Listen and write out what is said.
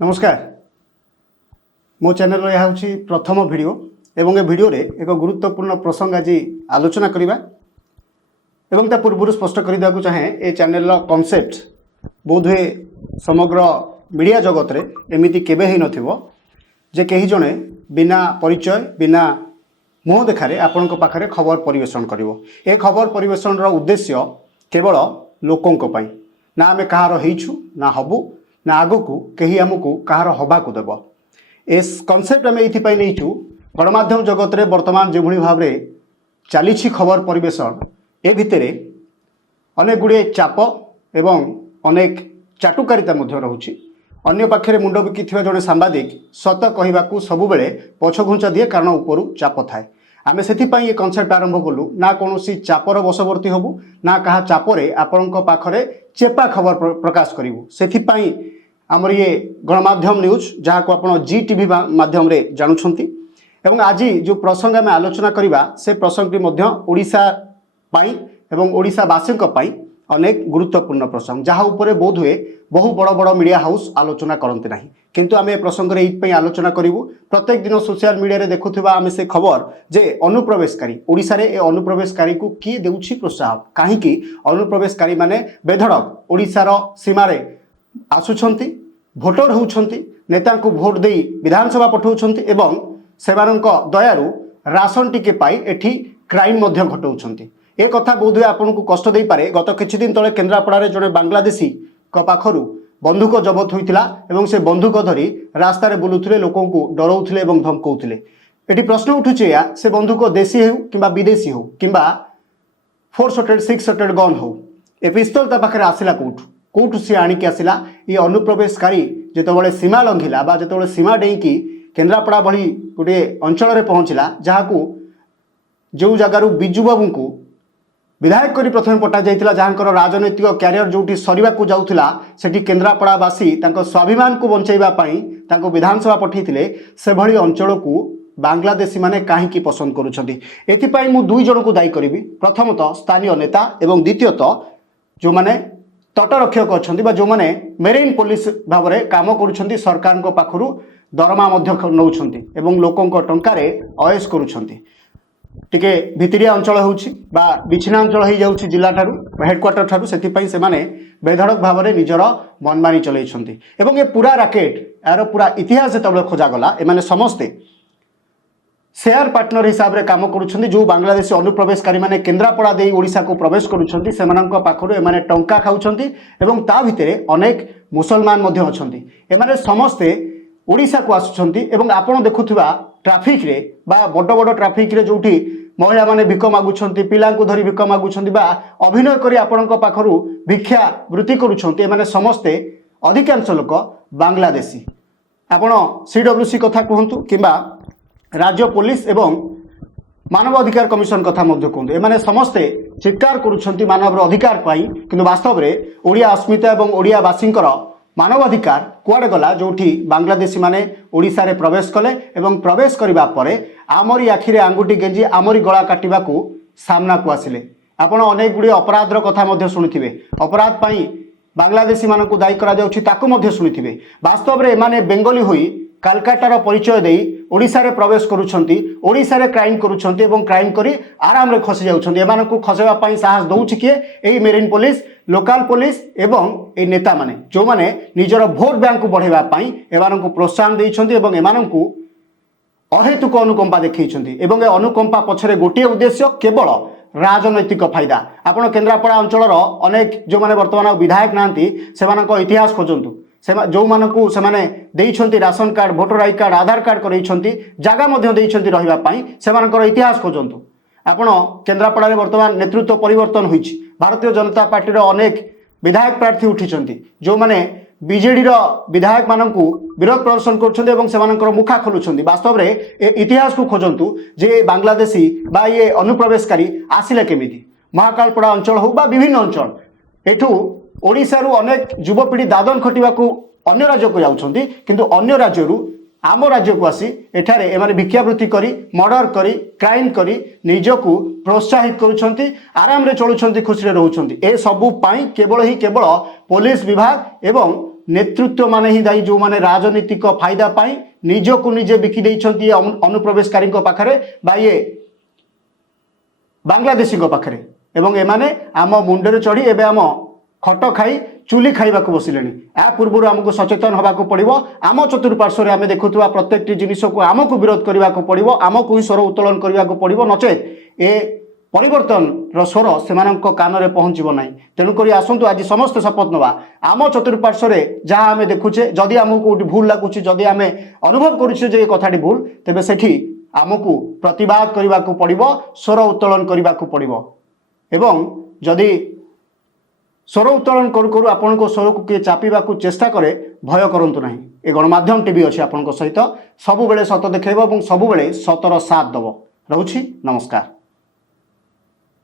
नमस्कार मो चैनल यह हूँ प्रथम वीडियो एवं ए वीडियो रे एक गुरुत्वपूर्ण प्रसंग आज आलोचना करवा एवं ता पूर्व स्पष्ट करदेक चाहे ए चैनल कॉन्सेप्ट बोधहुए समग्र मीडिया जगत रे एमिति केबे ही नथिबो जे कहीं जड़े बिना परिचय बिना मुह देखारे आपण पाखरे खबर परिवेषण करिवो। ए खबर परिवेषण रो उद्देश्य केवल लोकों पई ना आमे कहार हेइछु ना हबु ना आगकू कहीं आमको कहार हवा को देव। ए कनसेप्ट आम ये नहीं गणमाध्यम जगत रे वर्तमान जो भाव में चली खबर परिवेषण ए भितर अनेक गुड़े चाप एवं अनेक चाटुकारिता रोचे। अन्य पाखे मुंड बिकी जड़े सांबादिक सत कहवाक सबुबले पछघुंचा दिए कारण उपरू चाप थाए। आमे से कनसेप्ट आरंभ कलु ना कौन चापर बशवर्ती हबु ना क्या चापरे आपण पाखरे चेपा खबर प्रकाश करूँ से आमर ये गणमाध्यम न्यूज जहाँ को आप जी टीवी माध्यम रे जानुछंती एवं आज जो प्रसंग आम आलोचना करवा से प्रसंगटी ओडिशा पाई एवं ओडिशावासी अनेक गुरुत्वपूर्ण प्रसंग जहाँ उपरे बोध हुए बहु बड़ बड़ मीडिया हाउस आलोचना करते ना किंतु आम ए प्रसंग में आलोचना करूँ। प्रत्येक दिन सोशल मीडिया रे देखुवा आम से खबर जे अनुप्रवेशकारी ओडिशा रे ए अनुप्रवेशकारी को किए देउछि प्रोत्साहन कहीं अनुप्रवेशकारी माने बेधड़क ओडिशार सीमारे आसुछंती भोटर होउछंती नेता को भोट दे विधानसभा पठाउछंती एवं सेमानंक दयारु राशन टिके पाई एठी क्राइम मध्य घटाउछंती। ए कथा बोधुए आपन को कष्ट दे पारे। गत किछि दिन तले केन्द्रापड़ा जड़े बांग्लादेशी पाखरु बंधुक जबत होइतिला एवं से बंधुक धरी रास्ता रे बुलुथिले लोकों को डराउथिले एवं धमकाउथिले। एठी प्रश्न उठुचे या से बंधुक देशी हो किंबा विदेशी हो किंबा 4 शॉटेड 6 शॉटेड गन हो ए पिस्तल ता पाखरे आसिला कोठू सी आणिकी आसिला। ये अनुप्रवेशकारी जितेबाला सीमा लंघिला बा जितेबाला सीमा डेईकी केन्द्रापड़ा भली गोटे अंचल में पहुँचला जहाँ को जो जगार बिजू बाबू को विधायक करी प्रथम पटा जाइतिला जहाँकर राजनैतिक क्यारियर जोटी सरिबा को जाउथिला सेठी केन्द्रापड़ावासी तांको स्वाभिमान को बंचाइबा पई तांको विधानसभा पठैतिले से भली अंचल को बांग्लादेशी माने काहींकी पसंद करूछंती। एथिपाई मु दुई जन को दायी करिवि। प्रथमतः स्थानीय नेता एवं द्वितीयतः जो माने तटरक्षक अच्छा जो मैंने मेरीन पुलिस भाव में कम कर सरकार पाखु दरमा नौकरी एवं लोकों टंकार अयस करुँचे। टिके भितरिया अंचल होगा विछिना अंचल हो जाऊँगी जिला ठारू हेडक्वार्टर ठारू से बेधड़क भाव में निजर मनमानी चलती एवं ये पूरा राकेट यार पूरा इतिहास जो खोजागला एमाने समस्ते शेयर पार्टनर हिसाब से कम करुँच जो बांग्लादेशी अनुप्रवेशकारी माने केन्द्रापड़ा दे ओडिशा को प्रवेश करुँच से टंका खाऊंट एवं ता भितर अनेक मुसलमान अच्छा समस्ते ओडिशा को आसुंच एवं आपण देखुवा ट्राफिक रे बा बड़ बड़ ट्राफिक रे जोठी महिला माने भिक मागुंट पिला धरी भिक मागुंट बा अभिनय करी आपण पाखरु भिक्षा वृत्ति करुँच एमाने समस्ते अधिकांश लोक बांग्लादेशी। आपण CWC कथा कहतु किंबा राज्य पुलिस एवं मानव अधिकार कमिशन कथा कहतु एमाने समस्ते चित्कार करुँच मानव अधिकार पाई किंतु वास्तव में ओडिया अस्मिता एवं ओडियावासींकर मानव अधिकार कुआडे गला जोठी बांग्लादेशी माने ओडिशा रे प्रवेश कले एवं प्रवेश करिबा परे आमरी आखिरे आंगुठी गेंजी आमरी गला काटिबा को सामना को आसिले। आपण अनेक गुडी अपराधर कथा मध्ये शुणिथिबे अपराध पाई बांग्लादेशी मानकु दायी करा जाउछि ताकु मध्ये शुणिथिबे। वास्तव में एमाने बेंगली होई कालकाटार परिचय दे ओडिशा रे प्रवेश करुछंती ओडिशा रे क्राइम करुछंती एवं क्राइम करी आराम रे खसी जाउछंती। एमानकु खसेबा पई साहस दउछि किए एई मेरीन पुलिस लोकल पुलिस एवं ए नेता माने जो माने निजर भोट बैंक को बढ़ाइबा पई एमानकु प्रोत्साहन दैछंती एवं एमानकु अहेतुक अनुकंपा देखैछंती एवं ए अनुकंपा पछरे गोटे उद्देश्य केवल राजनैतिक फायदा। आपण केन्द्रापड़ा अंचलर अनेक जो माने वर्तमान विधायक नांती सेमानक इतिहास खोजंतु जो मानकु सेमाने देइछंती ration card voter I card Aadhaar card करैछंती जगह मध्ये देइछंती रहिबा पई सेमानकर इतिहास खोजंतु। आपण केन्द्रापड़ा रे वर्तमान नेतृत्व परिवर्तन होइछि। भारतीय जनता पार्टी रो अनेक विधायक प्रार्थी उठिछंती जो माने बीजेडी रो विधायक मानकु विरोध प्रदर्शन करछंती एवं सेमानकर मुखा खोलुछंती। वास्तव रे इतिहास को खोजंतु जे बांग्लादेशी बा ये अनुप्रवेशकारी आसिले केमिति महाकालपड़ा अंचल हो बा विभिन्न अंचल एठू ओडिशारू अनेक युवपीढ़ी दादन खटिबा को अन्य राज्य को जाउछंती किंतु अन्य राज्यरू आम राज्य को आसी एठारे एमाने भिक्षावृत्ति करी मर्डर करी क्राइम करी निजको प्रोत्साहित करुछंती आराम रे चलुछंती खुशी रे रहउछंती। ए सबु पाई केवल ही केवल पुलिस विभाग एवं नेतृत्व माने ही दायी जो माने राजनीतिक फायदा पाई निजको निजे बिकी देइछन्ती अनुप्रवेशकारी पाखरे बा ये बांग्लादेशी पाखरे एवं एमाने आम मुंडरे चढ़ी एवं आम खट खाई चुली खाइबा बसिले या पूर्व आमको सचेतन होगाक पड़ो आम चतुर्पार्श्व आम देखुवा प्रत्येक जिनिस को आमको विरोध करने को पड़ो आमको ही स्वर उत्तोलन करने को पड़ो नचेत ए परिवर्तन स्वर से कान में पहुँचब ना तेणुक आसतु आज समस्त शपथ नवा आम चतुर्पार्श्व जहाँ आम देखुचे जदि आमको कौटी भूल लगुच जदि आम अनुभव करुचे जे कथाटी भूल तेबे सेठी आमको प्रतिवाद करने को पड़ो स्वर उत्तोलन करने को पड़ो एवं जदि स्वर उत्तोलन करू करू आपण को स्वर को किए चापा चेष्टा करे भय करंतु नहीं। ए गणमाध्यम टीवी अच्छी आपण सहित सबुबले सत देखैब और सबुबले सतर साथ दब। रहुछि नमस्कार।